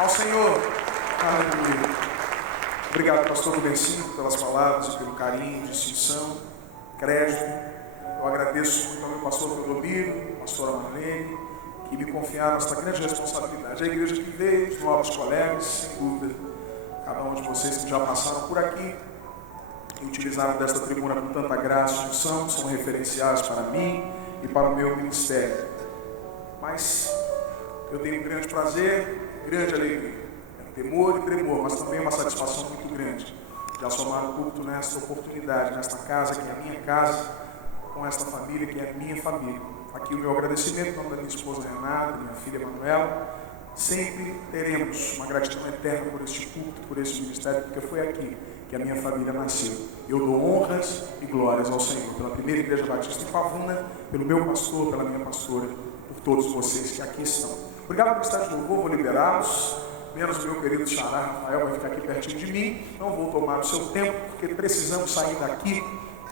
ao Senhor. Aleluia. Obrigado, pastor Rubencinho, pelas palavras e pelo carinho, distinção, crédito. Eu agradeço muito ao meu pastor Teodomiro, pastora Marlene, que me confiaram esta grande responsabilidade. A igreja que veio, os novos colegas, sem dúvida, cada um de vocês que já passaram por aqui e utilizaram desta tribuna com tanta graça e unção, são referenciais para mim e para o meu ministério. Mas eu tenho um grande prazer, grande alegria, temor e tremor, mas também uma satisfação muito grande de assomar o culto nesta oportunidade, nesta casa que é a minha casa, com esta família que é a minha família. Aqui o meu agradecimento em nome da minha esposa Renata, minha filha Manuela. Sempre teremos uma gratidão eterna por este culto, por este ministério, porque foi aqui que a minha família nasceu. Eu dou honras e glórias ao Senhor, pela primeira igreja batista em Pavuna, pelo meu pastor, pela minha pastora, por todos vocês que aqui estão. Obrigado por estar de louvor, vou liberá-los. Menos o meu querido xará Rafael vai ficar aqui pertinho de mim. Não vou tomar o seu tempo, porque precisamos sair daqui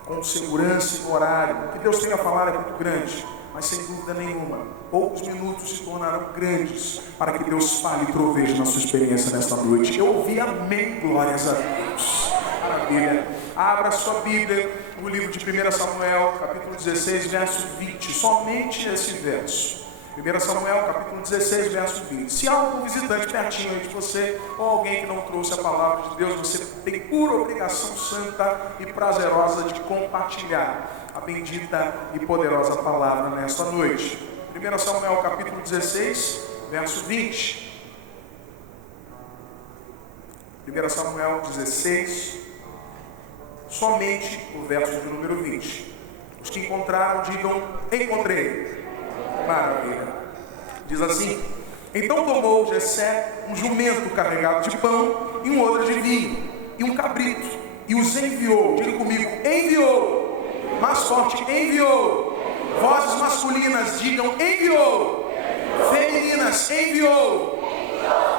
com segurança e horário. O que Deus tem a falar é muito grande, mas sem dúvida nenhuma, poucos minutos se tornarão grandes para que Deus fale e proveja na sua experiência nesta noite. Eu ouvi amém, glórias a Deus. Maravilha. Abra sua Bíblia no livro de 1 Samuel, capítulo 16, verso 20. Somente esse verso. 1 Samuel, capítulo 16, verso 20. Se há algum visitante pertinho aí de você, ou alguém que não trouxe a palavra de Deus, você tem pura obrigação santa e prazerosa de compartilhar a bendita e poderosa palavra nesta noite. 1 Samuel, capítulo 16, verso 20. 1 Samuel 16, somente o verso de número 20. Os que encontraram, digam, encontrei. Maravilha. Diz assim: então tomou Jessé um jumento carregado de pão e um odre de vinho e um cabrito e os enviou. Diga comigo, enviou. Mais forte, enviou. Vozes masculinas digam, enviou. Femininas, enviou.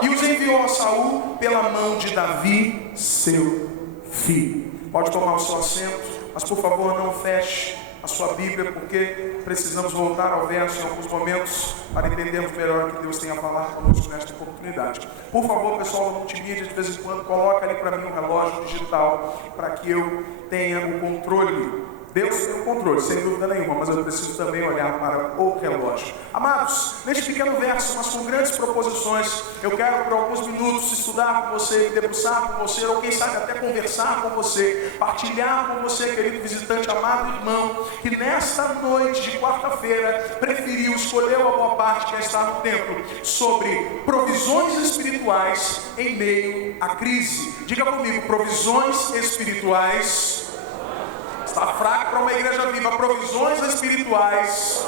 E os enviou a Saul pela mão de Davi, seu filho. Pode tomar o seu assento, mas por favor não feche a sua Bíblia, porque precisamos voltar ao verso em alguns momentos para entendermos melhor o que Deus tem a falar conosco nesta oportunidade. Por favor, pessoal da multimídia, de vez em quando, coloca ali para mim um relógio digital, para que eu tenha o controle. Deus tem o controle, sem dúvida nenhuma, mas eu preciso também olhar para o relógio. Amados, neste pequeno verso, mas com grandes proposições, eu quero por alguns minutos estudar com você, debruçar com você, ou quem sabe até conversar com você, partilhar com você, querido visitante, amado irmão, que nesta noite de quarta-feira preferiu, escolheu a boa parte que é estar no templo, sobre provisões espirituais em meio à crise. Diga comigo, provisões espirituais. Está fraco para uma igreja viva. Provisões espirituais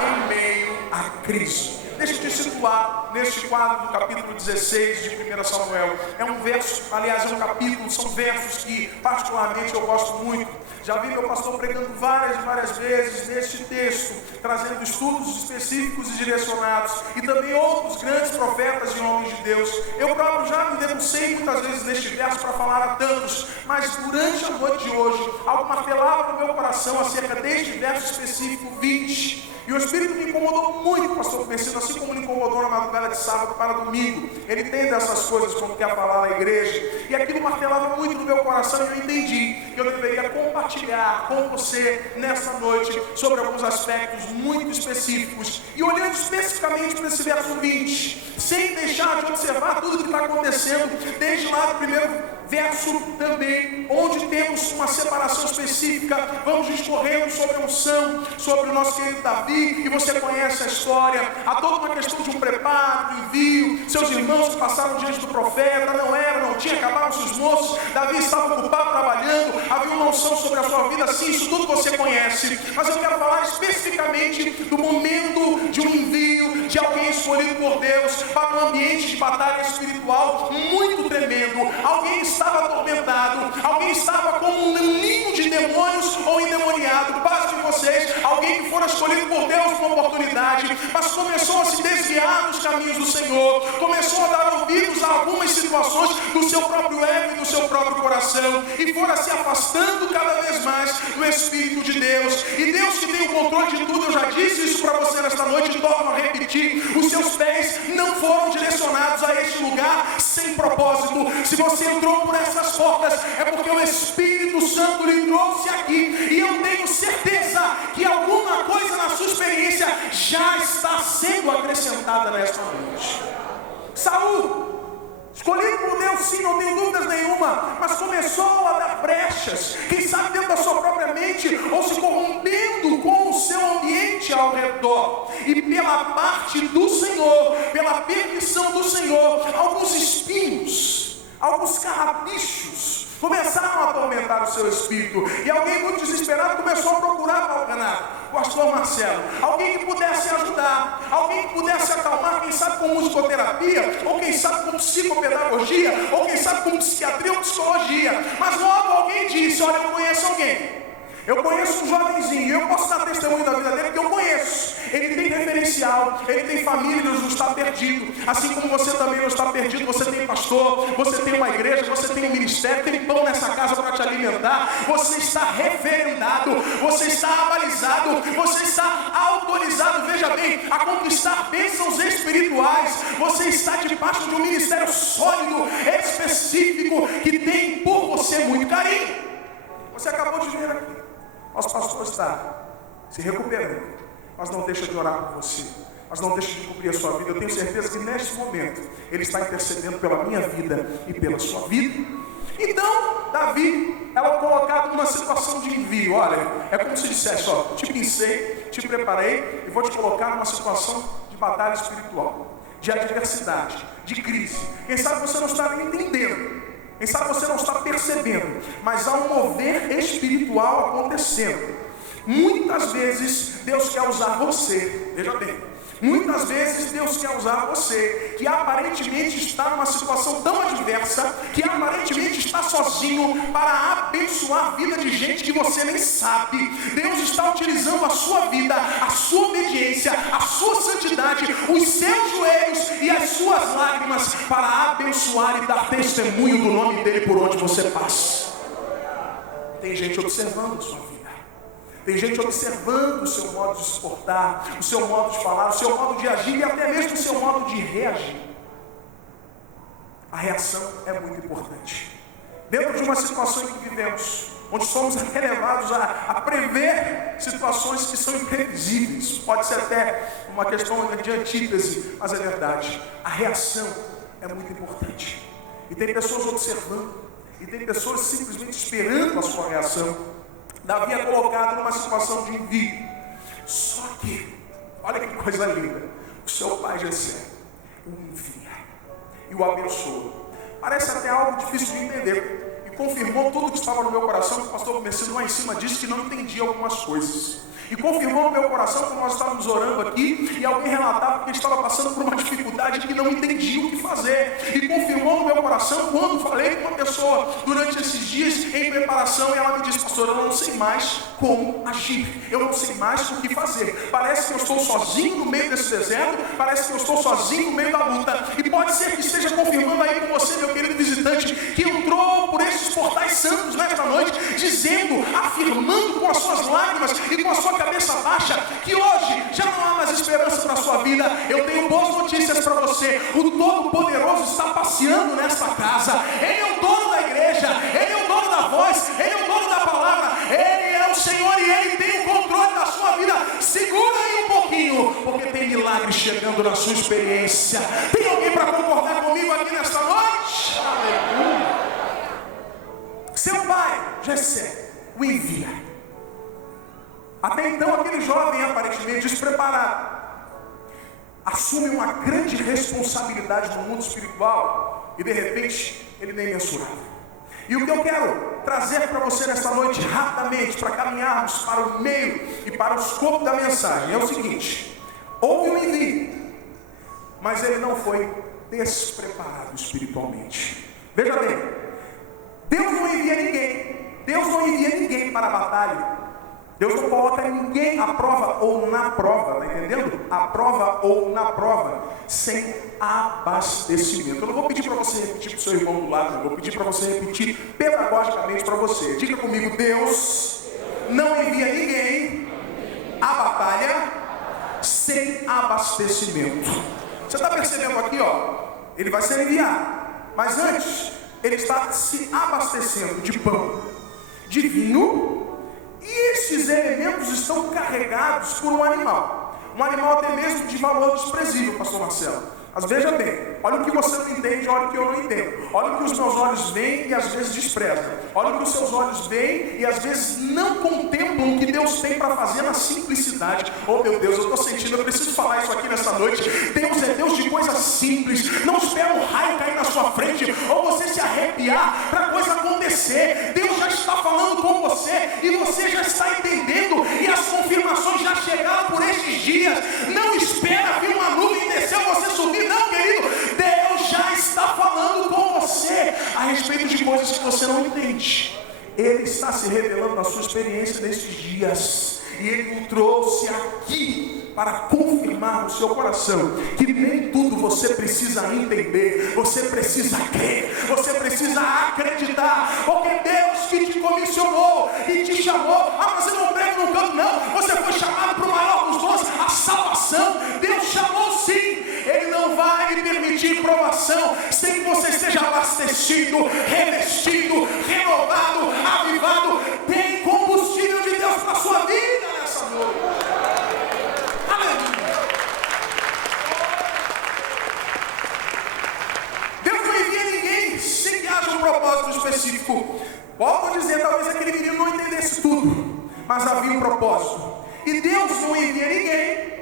em meio à crise. Deixa eu te situar neste quadro do capítulo 16 de 1 Samuel. É um verso, aliás, é um capítulo, são versos que particularmente eu gosto muito. Já vi meu pastor pregando várias vezes neste texto, trazendo estudos específicos e direcionados, e também outros grandes profetas e homens de Deus. Eu próprio já me debrucei muitas vezes neste verso para falar a tantos, mas durante a noite de hoje, há uma palavra no meu coração acerca deste verso específico 20. E o Espírito me incomodou muito, pastor Vencido, assim como me incomodou na madrugada de sábado para domingo. Ele tem dessas coisas quando quer falar na igreja. E aquilo martelava muito no meu coração e eu entendi que eu deveria compartilhar com você nesta noite sobre alguns aspectos muito específicos. E olhando especificamente para esse verso 20, sem deixar de observar tudo que está acontecendo, desde lá do primeiro verso também, onde temos uma separação específica, vamos discorrendo sobre a unção, sobre o nosso querido Davi, e você conhece a história. Há toda uma questão de um preparo, de envio. Seus irmãos que passaram diante do profeta, não tinha, acabaram-se os moços, Davi estava ocupado trabalhando, havia uma unção sobre a sua vida, sim, isso tudo você conhece. Mas eu quero falar especificamente do momento de um envio, de alguém escolhido por Deus, para um ambiente de batalha espiritual muito tremendo. Alguém estava atormentado, alguém estava como um ninho de demônios ou endemoniado. Pasme vocês, alguém que fora escolhido por Deus com oportunidade, mas começou a se desviar dos caminhos do Senhor, começou a dar ouvidos a algumas situações do seu próprio ego e do seu próprio coração, e fora se afastando cada vez mais do Espírito de Deus. E Deus, que tem o controle de tudo, eu já disse isso para você nesta noite e torno a repetir: os seus pés não foram direcionados Se você entrou por essas portas, é porque o Espírito Santo lhe trouxe aqui. E eu tenho certeza que alguma coisa na sua experiência já está sendo acrescentada nesta noite. Saul, escolhido por Deus, sim, não tem dúvidas nenhuma, mas começou a dar brechas, quem sabe dentro da sua própria mente, ou se corrompendo com o seu ambiente ao redor. E pela parte do Senhor, pela permissão do Senhor, alguns espinhos, alguns carrapichos começaram a atormentar o seu espírito. E alguém muito desesperado começou a procurar Balcanato. Pastor Marcelo, alguém que pudesse ajudar, alguém que pudesse acalmar, quem sabe com musicoterapia, ou quem sabe com psicopedagogia, ou quem sabe com psiquiatria ou psicologia. Mas logo alguém disse: olha, eu conheço alguém. Eu conheço um jovenzinho, eu posso dar testemunho da vida dele, porque eu conheço. Ele tem referencial, ele tem família, ele não está perdido. Assim como você também não está perdido, você tem pastor, você tem uma igreja, você tem um ministério, tem pão nessa casa para te alimentar. Você está referendado, você está avalizado, você está autorizado, veja bem, a conquistar bênçãos espirituais. Você está debaixo de um ministério sólido, específico, que tem por você muito carinho. Você acabou de ver aqui. Nosso pastor está se recuperando, mas não deixa de orar por você, mas não deixa de cumprir a sua vida. Eu tenho certeza que neste momento Ele está intercedendo pela minha vida e pela sua vida. Então, Davi é colocado numa situação de envio. Olha, é como se dissesse: ó, te pensei, te preparei e vou te colocar numa situação de batalha espiritual, de adversidade, de crise. Quem sabe você não está nem entendendo, quem sabe você não está percebendo, mas há um mover espiritual acontecendo. Muitas vezes Deus quer usar você, veja bem, muitas vezes Deus quer usar você, que aparentemente está numa situação tão adversa, que aparentemente está sozinho, para abençoar a vida de gente que você nem sabe. Deus está utilizando a sua vida, a sua obediência, a sua santidade, os seus joelhos e as suas lágrimas, para abençoar e dar testemunho do nome dele por onde você passa. Tem gente observando a sua vida. Tem gente observando o seu modo de se portar, o seu modo de falar, o seu modo de agir e até mesmo o seu modo de reagir. A reação é muito importante. Dentro de uma situação em que vivemos, onde somos relevados a prever situações que são imprevisíveis, pode ser até uma questão de antítese, mas é verdade. A reação é muito importante. E tem pessoas observando, e tem pessoas simplesmente esperando a sua reação. Davi é colocado numa situação de envio. Só que, olha que coisa linda, o seu pai Jessé o envia e o abençoa. Parece até algo difícil de entender, e confirmou tudo que estava no meu coração, que o pastor Mercino lá em cima disse que não entendia algumas coisas. E confirmou no meu coração quando nós estávamos orando aqui, e alguém relatava que estava passando por uma dificuldade que não entendia o que fazer. E confirmou no meu coração quando falei com uma pessoa durante esses dias em preparação, e ela me disse: pastor, eu não sei mais como agir, eu não sei mais o que fazer. Parece que eu estou sozinho no meio desse deserto, parece que eu estou sozinho no meio da luta. E pode ser que esteja confirmando aí com você, meu querido visitante, que entrou por esses portais santos nesta noite, dizendo, afirmando com as suas lágrimas e com a sua cabeça baixa, que hoje já não há mais esperança para a sua vida. Eu tenho boas notícias para você. O Todo-Poderoso está passeando nesta casa. Ele é o dono da igreja, Ele é o dono da voz, Ele é o dono da palavra, Ele é o Senhor e Ele tem o controle da sua vida. Segura aí um pouquinho, porque tem milagre chegando na sua experiência. Tem alguém para concordar comigo aqui nesta noite? Aleluia. Seu pai, Jessé, o envia. Até então, aquele jovem aparentemente despreparado assume uma grande responsabilidade no mundo espiritual e de repente ele nem mensurava. E o que eu quero trazer para você nesta noite rapidamente, para caminharmos para o meio e para o escopo da mensagem, é o seguinte: houve um envio, mas ele não foi despreparado espiritualmente. Veja bem, Deus não envia ninguém, Deus não envia ninguém para a batalha. Deus não coloca ninguém à prova ou na prova, está entendendo? À prova ou na prova, sem abastecimento. Eu não vou pedir para você repetir para o seu irmão do lado, eu vou pedir para você repetir pedagogicamente para você. Diga comigo: Deus não envia ninguém à batalha sem abastecimento. Você está percebendo aqui, ó? Ele vai ser enviado, mas antes ele está se abastecendo de pão, de vinho, e esses elementos estão carregados por um animal até mesmo de valor desprezível, pastor Marcelo. Mas veja bem, olha o que você não entende, olha o que eu não entendo. Olha o que os meus olhos veem e às vezes desprezam. Olha o que os seus olhos veem e às vezes não contemplam o que Deus tem para fazer na simplicidade. Oh meu Deus, eu estou sentindo, eu preciso falar isso aqui nessa noite. Deus é Deus de coisas simples. Não espera um raio cair na sua frente ou você se arrepiar para a coisa acontecer. Deus já está falando com você e você já está entendendo, e as confirmações já chegaram por estes dias. Não espera vir uma nuvem e descer, você subir. Não, querido, Deus já está falando com você a respeito de coisas que você não entende. Ele está se revelando na sua experiência nesses dias, e Ele o trouxe aqui para confirmar no seu coração que nem tudo você precisa entender, você precisa crer, você precisa acreditar, porque Deus que te comissionou e te chamou. Mas eu não prego no canto, não. Você foi chamado para o maior dos dons, a salvação. Deus chamou sim. Ele não vai lhe permitir provação sem que você esteja abastecido, revestido, renovado, avivado. Tem combustível de Deus para a sua vida nessa noite. Aleluia. Deus não envia ninguém sem que haja um propósito específico. Posso dizer, talvez aquele menino não entendesse tudo, mas havia um propósito. E Deus não envia ninguém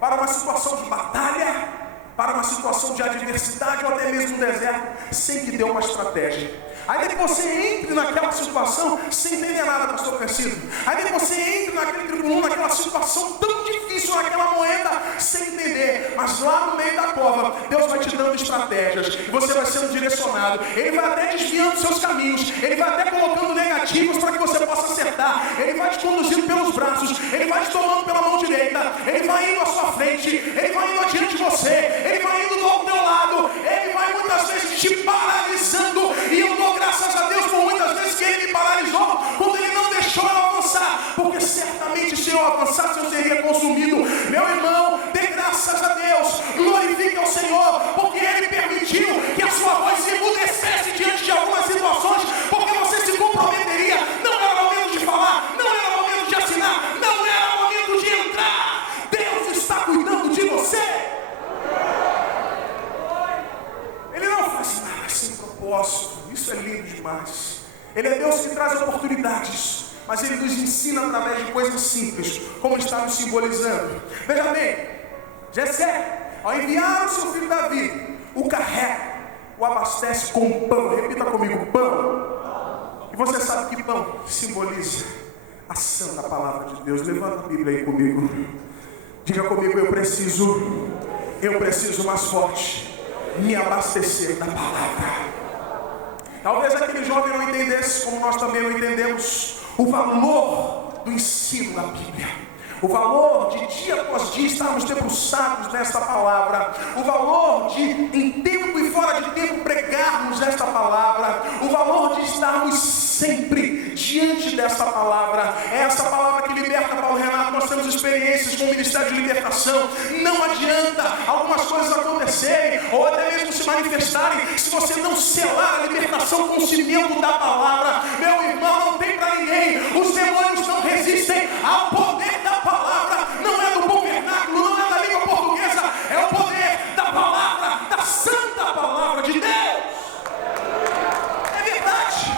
para uma situação de batalha, para uma situação de adversidade ou até mesmo no deserto, sem que dê uma estratégia. Aí que você entre naquela situação sem entender nada, pastor Crescido. Aí que você entre naquele tribunal, naquela situação tão difícil, naquela moeda, sem entender. Mas lá no meio da cova, Deus vai te dando estratégias, e você vai sendo direcionado. Ele vai até desviando seus caminhos, Ele vai até colocando negativos para que você possa acertar. Ele vai te conduzindo pelos braços, Ele vai te tomando pela mão direita, Ele vai indo à sua frente, Ele vai indo adiante de você, Ele vai indo do teu lado, Ele vai muitas vezes te paralisando. E eu dou graças a Deus por muitas vezes que Ele me paralisou, quando Ele não deixou eu avançar, porque certamente se eu avançasse eu seria consumido. Meu irmão, dê graças a Deus, glorifique ao Senhor, porque Ele permitiu que a sua voz se emudecesse diante de algumas situações, porque você se comprometeria. Não era momento de falar, não era momento de assinar, não era momento de entrar. Deus está cuidando de você. Ele não faz nada sem propósito. Isso é lindo demais. Ele é Deus que traz oportunidades, mas Ele nos ensina através de coisas simples, como está nos simbolizando. Veja bem, Jessé, ao enviar o seu filho Davi, o carrega, o abastece com pão. Repita comigo, pão. E você sabe que pão simboliza a santa palavra de Deus. Levanta a Bíblia aí comigo. Diga comigo, eu preciso mais forte me abastecer da palavra. Talvez aquele jovem não entendesse, como nós também não entendemos, o valor do ensino da Bíblia. O valor de dia após dia estarmos debruçados nesta palavra. O valor de, em tempo e fora de tempo, pregarmos esta palavra. O valor de estarmos sempre diante desta palavra. É essa palavra que liberta, Paulo Renato. Nós temos experiências com o Ministério de Libertação. Não adianta algumas coisas acontecerem ou até mesmo se manifestarem se você não selar a libertação com o cimento da palavra. Meu irmão, não tem para ninguém. Os demônios não resistem ao poder da palavra. Não é do bom vernáculo, não é da língua portuguesa, é o poder da palavra, da santa palavra de Deus. É verdade.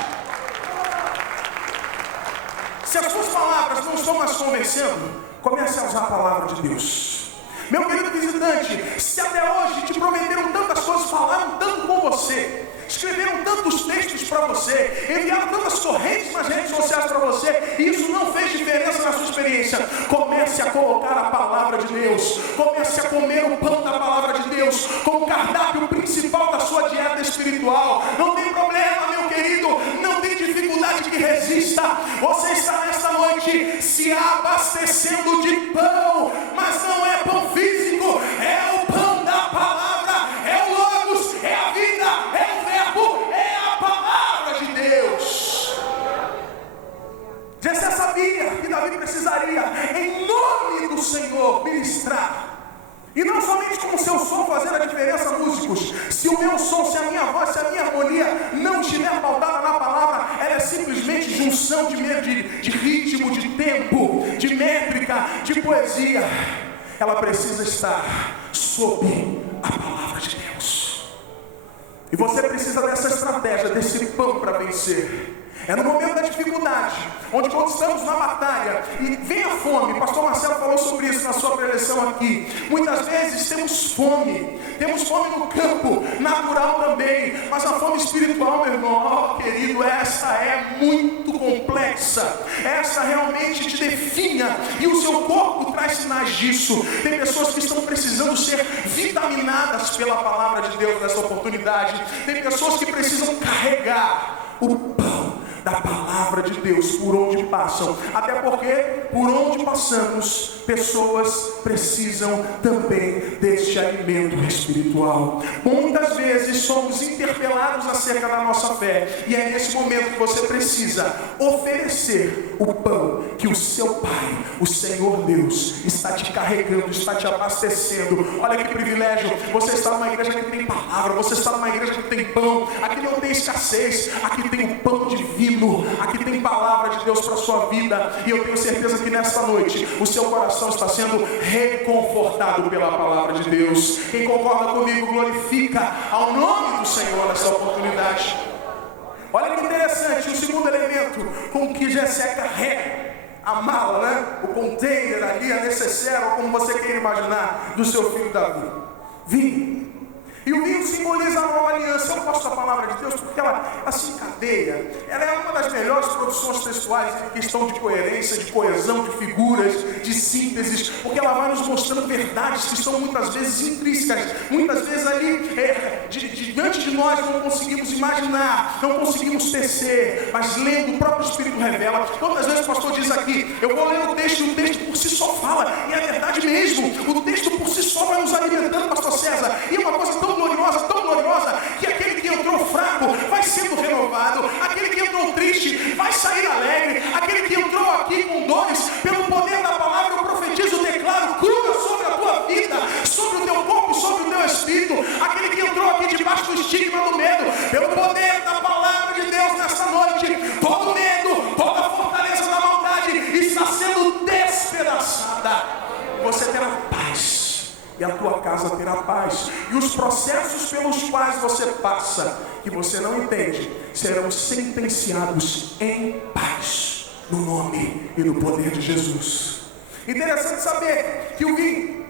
Se as suas palavras não estão mais convencendo, comece a usar a palavra de Deus. Meu querido visitante, se até hoje te prometeram tantas coisas, falaram tanto com você, escreveram tantos textos para você, enviaram tantas correntes nas redes sociais para você, e isso não fez diferença na sua experiência, comece a colocar a palavra de Deus, comece a comer o pão da palavra de Deus como cardápio principal da sua dieta espiritual. Não tem problema, meu querido, não tem dificuldade que resista. Você está nesta noite se abastecendo de pão, mas não é pão físico, é o pão da palavra, é o Logos, é a vida, é o verbo, é a palavra de Deus. Jessé sabia que Davi precisaria, em nome do Senhor, ministrar. E não somente com o seu som fazer a diferença, músicos. Se o meu som, se a minha voz, se a minha harmonia não estiver ela precisa estar sob a palavra de Deus. E você precisa dessa estratégia, desse pão para vencer. É no momento da dificuldade, onde quando estamos na batalha e vem a fome, o pastor Marcelo falou sobre isso na sua preleção aqui. Muitas vezes temos fome no campo natural também, mas a fome espiritual, meu irmão, querido, essa é muito complexa. Essa realmente te definha e o seu corpo traz sinais disso. Tem pessoas que estão precisando ser vitaminadas pela palavra de Deus nessa oportunidade. Tem pessoas que precisam carregar o pão da palavra de Deus por onde passam, até porque por onde passamos, pessoas precisam também deste alimento espiritual. Muitas vezes somos interpelados acerca da nossa fé, e é nesse momento que você precisa oferecer o pão que o seu Pai, o Senhor Deus, está te carregando, está te abastecendo. Olha que privilégio, você está numa igreja que tem palavra, você está numa igreja que tem pão, aqui não tem escassez, aqui tem o pão divino, aqui tem palavra de Deus para a sua vida, e eu tenho certeza que nesta noite o seu coração está sendo reconfortado pela palavra de Deus. Quem concorda comigo, glorifica ao nome do Senhor nessa oportunidade. Olha que interessante, o segundo elemento com que Jessé carrega a mala, né? O container ali, a necessaire, ou como você quer imaginar, do seu filho Davi. Vinho. E o vinho simboliza a nova aliança. Eu gosto da palavra de Deus porque ela se encadeia. Ela é uma das melhores produções textuais em questão de coerência, de coesão, de figuras, de sínteses, porque ela vai nos mostrando verdades que estão muitas vezes intrínsecas, muitas vezes ali diante de nós não conseguimos imaginar, não conseguimos tecer, mas lendo o próprio Espírito revela. Quantas vezes o pastor diz aqui, eu vou ler o texto e o texto por si só fala, e é verdade mesmo, o texto por si só vai nos alimentando, pastor César, e é uma coisa tão gloriosa, que aquele que entrou fraco vai sendo renovado, aquele que entrou triste vai sair alegre, aquele que entrou aqui com dores, pelo poder da palavra eu profetizo, declaro cura sobre a tua vida, sobre o teu corpo, sobre o teu espírito. Aquele que entrou aqui debaixo do estigma do medo, pelo poder da palavra de Deus nesta noite, todo medo, toda fortaleza da maldade está sendo despedaçada. Você terá paz, e a tua casa terá paz, e os processos pelos quais você passa, que você não entende, serão sentenciados em paz, no nome e no poder de Jesus. Interessante saber que o vinho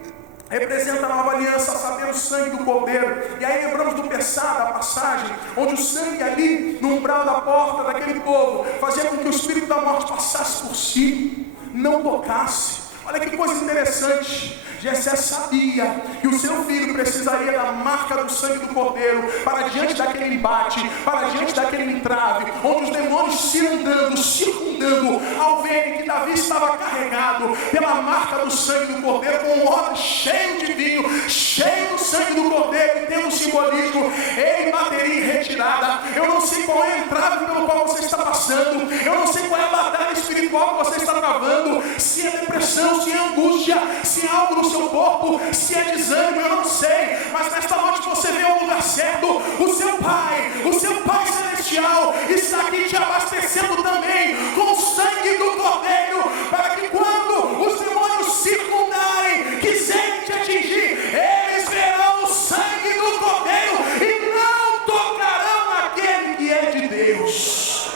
representa a nova aliança, saber o sangue do Cordeiro. E aí lembramos do Pessá, da passagem, onde o sangue ali no umbral da porta daquele povo fazia com que o espírito da morte passasse por si, não tocasse. Olha que coisa interessante. Jessé sabia que o seu filho precisaria da marca do sangue do Cordeiro para diante daquele embate, para diante daquele entrave, onde os demônios circundando, ao verem que Davi estava carregado pela marca do sangue do Cordeiro, com um odre cheio de vinho, cheio do sangue do Cordeiro, e tendo um simbolismo, ele bateria em retirada. Eu não sei qual é a entrave pelo qual você está passando, eu não sei qual é a batalha espiritual que você está travando, se é depressão, se é angústia, se é algo no seu corpo, se é desânimo, eu não sei, mas nesta noite você veio ao lugar certo. O seu Pai Celestial está aqui te abastecendo também com o sangue do Cordeiro, para que quando os demônios circundarem, quiserem te atingir, eles verão o sangue do Cordeiro e não tocarão naquele que é de Deus.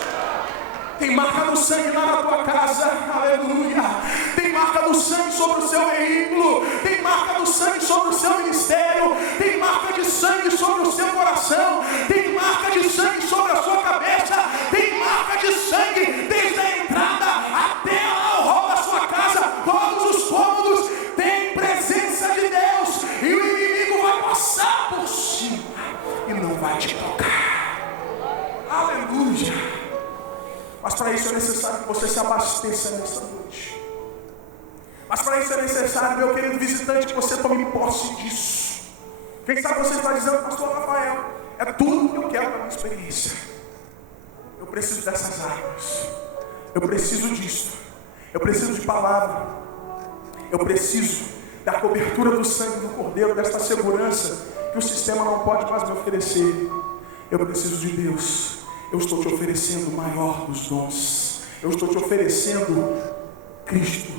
Tem marca do sangue lá na tua casa, aleluia. Tem marca do sangue sobre o seu veículo, tem marca do sangue sobre o seu ministério, tem marca de sangue sobre o seu coração, tem marca de sangue sobre a sua cabeça, tem marca de sangue desde a entrada até ao hall da sua casa, todos os cômodos têm presença de Deus, e o inimigo vai passar por cima e não vai te tocar. Aleluia. Mas para isso é necessário que você se abasteça nesta noite. Mas para isso é necessário, meu querido visitante, que você tome posse disso. Quem sabe você está dizendo, pastor Rafael, é tudo que eu quero para a minha experiência. Eu preciso dessas armas. Eu preciso disso. Eu preciso de palavra. Eu preciso da cobertura do sangue do Cordeiro, desta segurança que o sistema não pode mais me oferecer. Eu preciso de Deus. Eu estou te oferecendo o maior dos dons. Eu estou te oferecendo Cristo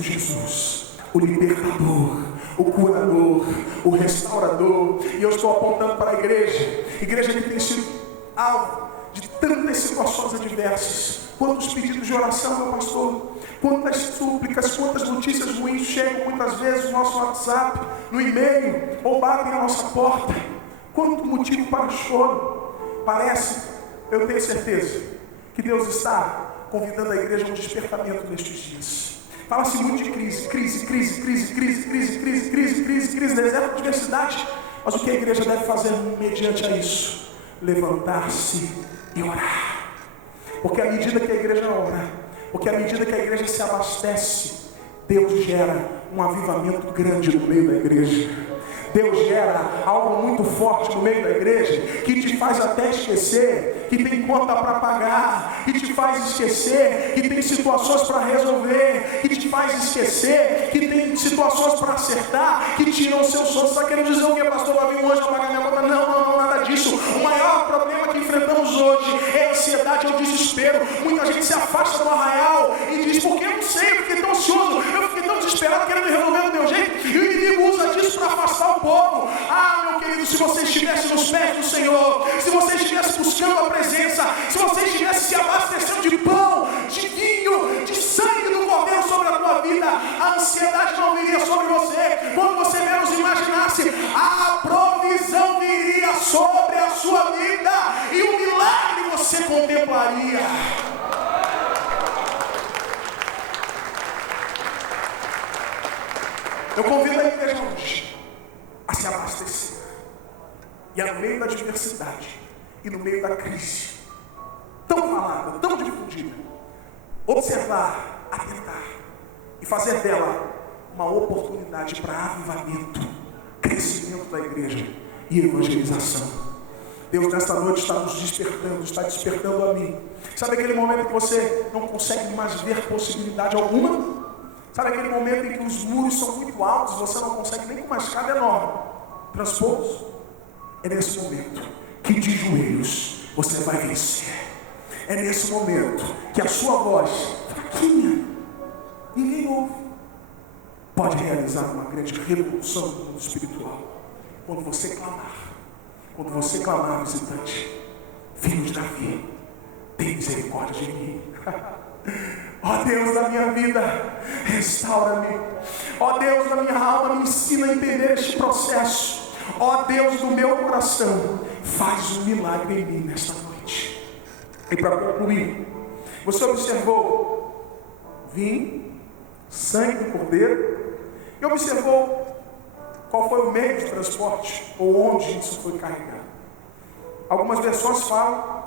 Jesus, o libertador, o curador, o restaurador. E eu estou apontando para a igreja que tem sido alvo de tantas situações adversas. Quantos pedidos de oração, meu pastor? Quantas súplicas, quantas notícias ruins chegam muitas vezes no nosso WhatsApp, no e-mail, ou batem na nossa porta. Quanto motivo para o choro. Parece, eu tenho certeza, que Deus está convidando a igreja a um despertamento nestes dias. Fala-se muito de crise, deserto, adversidade. Mas o que a igreja deve fazer mediante a isso? Levantar-se e orar. Porque à medida que a igreja ora, porque à medida que a igreja se abastece, Deus gera um avivamento grande no meio da igreja. Deus gera algo muito forte no meio da igreja, que te faz até esquecer que tem conta para pagar, que te faz esquecer que tem situações para resolver, que te faz esquecer que tem situações para acertar, que tiram o seu sono. Você está querendo dizer o que, pastor? Vai vir um anjo para pagar minha conta? Não, nada disso. O maior problema que enfrentamos hoje é a ansiedade, é o desespero. Muita gente se afasta do arraial e diz: porque eu não sei, eu fiquei tão ansioso, eu fiquei tão desesperado, querendo resolver do meu jeito. E o inimigo usa disso para afastar o povo. Ah, meu querido, se você estivesse nos pés do Senhor, se você estivesse buscando a presença, se você estivesse se abastecendo de pão, de vinho, de sangue do Cordeiro sobre a tua vida, a ansiedade não viria sobre você. Quando você menos imaginasse, a provisão viria sobre a sua vida e o milagre você contemplaria. Eu convido a igreja hoje a se abastecer. E é no meio da adversidade e no meio da crise, tão falada, tão difundida, observar, atentar e fazer dela uma oportunidade para avivamento, crescimento da igreja e evangelização. Deus nesta noite está nos despertando, está despertando a mim. Sabe aquele momento que você não consegue mais ver possibilidade alguma? Sabe aquele momento em que os muros são muito altos, você não consegue nem com uma escada enorme transpô-los? É nesse momento que de joelhos você vai vencer. É nesse momento que a sua voz, fraquinha, ninguém ouve, pode realizar uma grande revolução no mundo espiritual. Quando você clamar, visitante, filho de Davi, tem misericórdia de mim. Ó Deus da minha vida, restaura-me. Ó Deus da minha alma, me ensina a entender este processo. Ó Deus do meu coração, faz um milagre em mim nesta noite. E para concluir, você observou vinho, sangue do Cordeiro, e observou qual foi o meio de transporte, ou onde isso foi carregado. Algumas versões falam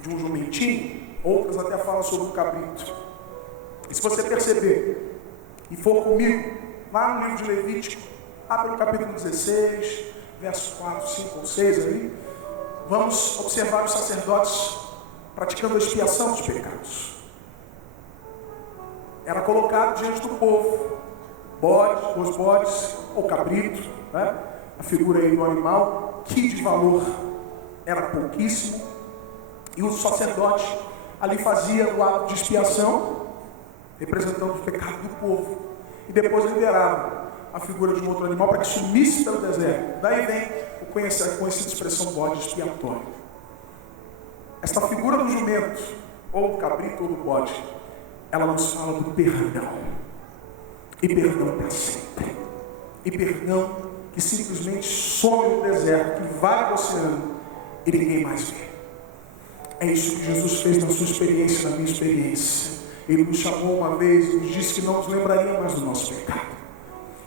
de um jumentinho, outras até falam sobre um cabrito. E se você perceber, e for comigo, lá no livro de Levítico, lá pelo capítulo 16, versos 4, 5 ou 6 aí, vamos observar os sacerdotes praticando a expiação dos pecados. Era colocado diante do povo, os bodes, ou cabrito, né? A figura aí do animal, que de valor era pouquíssimo, e o sacerdote ali fazia o ato de expiação, representando o pecado do povo, e depois liberava a figura de um outro animal para que sumisse pelo deserto. Daí vem a conhecida expressão bode expiatório. Esta figura do jumento, ou do cabrito, ou do bode, ela nos fala do perdão, e perdão para sempre, e perdão que simplesmente some no deserto, que vai ao oceano e ninguém mais vê. É isso que Jesus fez na sua experiência, na minha experiência. Ele nos chamou uma vez e nos disse que não nos lembraria mais do nosso pecado.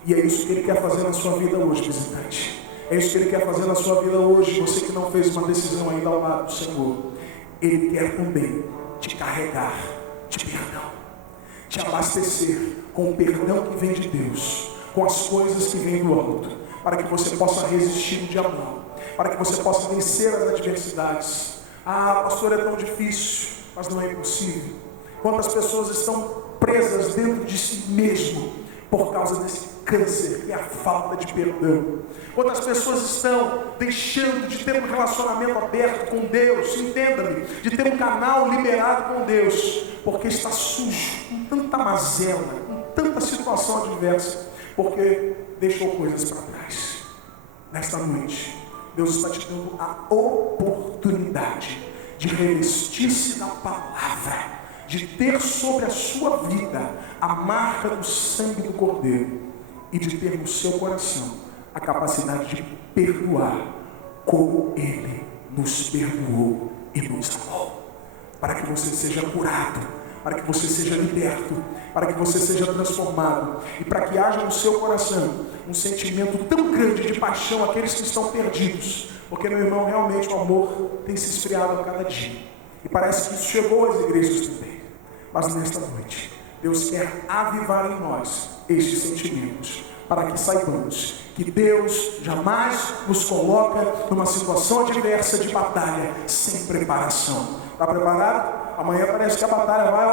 E é isso que Ele quer fazer na sua vida hoje, visitante. É isso que Ele quer fazer na sua vida hoje, você que não fez uma decisão ainda ao lado do Senhor. Ele quer também te carregar de perdão, te abastecer com o perdão que vem de Deus, com as coisas que vêm do alto, para que você possa resistir o diabo, para que você possa vencer as adversidades. Ah, pastor, é tão difícil, mas não é impossível. Quantas pessoas estão presas dentro de si mesmo por causa desse câncer que é a falta de perdão? Quantas pessoas estão deixando de ter um relacionamento aberto com Deus, entenda-me, de ter um canal liberado com Deus, porque está sujo, com tanta mazela, com tanta tanta situação adversa, porque deixou coisas para trás. Nesta noite, Deus está te dando a oportunidade de revestir-se da palavra, de ter sobre a sua vida a marca do sangue do Cordeiro e de ter no seu coração a capacidade de perdoar como Ele nos perdoou e nos amou, para que você seja curado, para que você seja liberto, para que você seja transformado e para que haja no seu coração um sentimento tão grande de paixão àqueles que estão perdidos, porque, meu irmão, realmente o amor tem se esfriado a cada dia e parece que isso chegou às igrejas também. Mas nesta noite, Deus quer avivar em nós estes sentimentos, para que saibamos que Deus jamais nos coloca numa situação adversa de batalha sem preparação. Está preparado? Amanhã parece que a batalha vai,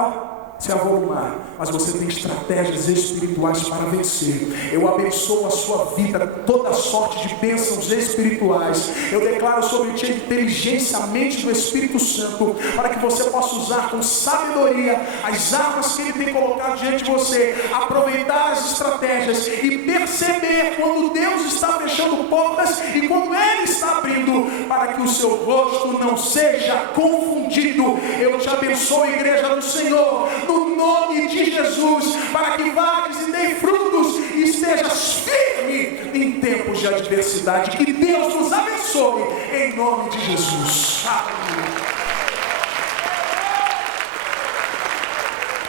se avolumar, mas você tem estratégias espirituais para vencer. Eu abençoo a sua vida com toda sorte de bênçãos espirituais. Eu declaro sobre ti a inteligência, a mente do Espírito Santo, para que você possa usar com sabedoria as armas que Ele tem colocado diante de você, aproveitar as estratégias e perceber quando Deus está fechando portas e quando Ele está abrindo, para que o seu rosto não seja confundido. Eu te abençoo, igreja do Senhor, no nome de Jesus, para que vades e dê frutos e estejas firme em tempos de adversidade. Que Deus nos abençoe em nome de Jesus. Aleluia.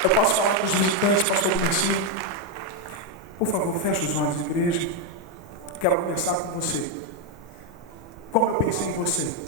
Eu posso falar com os visitantes, pastor Francisco? Por favor, feche os olhos, igreja. Quero conversar com você. Como eu pensei em você.